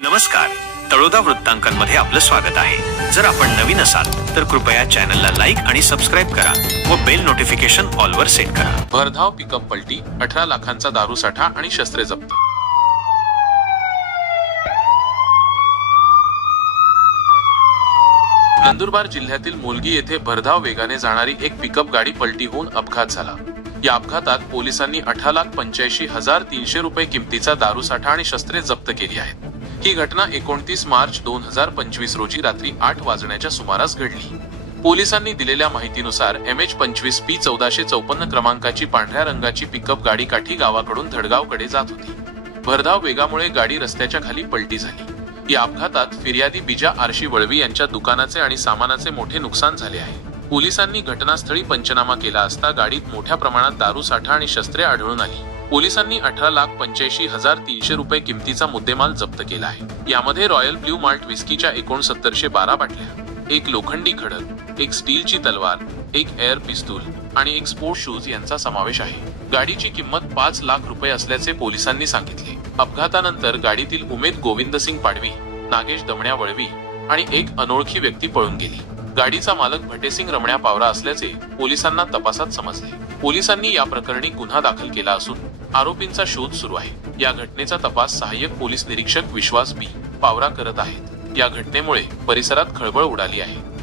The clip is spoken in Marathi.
नमस्कार. तळोदा वृत्तांकनमध्ये आपलं स्वागत आहे. जर आपण नवीन असाल तर कृपया चॅनलला लाईक आणि सबस्क्राईब करा व बेल नोटिफिकेशन ऑलवर सेट करा. भरधाव पिकअप पलटी अठरा लाखांचा दारू साठा आणि शस्त्रे जप्त. नंदुरबार जिल्ह्यातील मुलगी येथे भरधाव वेगाने जाणारी एक पिकअप गाडी पलटी होऊन अपघात झाला. या अपघातात पोलिसांनी अठरा लाख पंच्याऐंशी हजार तीनशे रुपये किमतीचा दारू साठा आणि शस्त्रे जप्त केली आहेत. ही घटना एकोणतीस मार्च दोन हजार पंचवीस रोजी रात्री आठ वाजण्याच्या सुमारास घडली. पोलिसांनी दिलेल्या माहितीनुसार एम एच पंचवीस पी चौदाशे चौपन्न क्रमांकाची पांढऱ्या रंगाची पिकअप गाडी काठी गावाकडून धडगावकडे जात होती. भरधाव वेगामुळे गाडी रस्त्याच्या खाली पलटी झाली. या अपघातात फिर्यादी बिजा आरशी वळवी यांच्या दुकानाचे आणि सामानाचे मोठे नुकसान झाले आहे. पोलिसांनी घटनास्थळी पंचनामा केला असता गाडीत मोठ्या प्रमाणात दारू साठा आणि शस्त्रे आढळून आली. पोलिसांनी अठरा लाख पंच्याऐंशी हजार तीनशे रुपये किमतीचा मुद्देमाल जप्त केला आहे. यामध्ये रॉयल ब्ल्यू माल्ट विस्कीच्या एकोणसत्तरशे बारा बाटल्या एक लोखंडी खडक एक स्टीलची तलवार एक एअर पिस्तूल आणि एक स्पोर्ट शूज यांचा समावेश आहे. गाडीची किंमत पाच लाख रुपये असल्याचे पोलिसांनी सांगितले. अपघातानंतर गाडीतील उमेद गोविंद सिंग पाडवी नागेश दमण्या वळवी आणि एक अनोळखी व्यक्ती पळून गेली. गाडीचा मालक भटेसिंग रमण्या पावरा असल्याचे पोलिसांना तपासात समजले. पोलिसांनी या प्रकरणी गुन्हा दाखल केला असून आरोपींचा शोध सुरू आहे. या घटनेचा तपास सहाय्यक पोलीस निरीक्षक विश्वास बी पावरा करत आहेत. या घटनेमुळे परिसरात खळबळ उडाली आहे.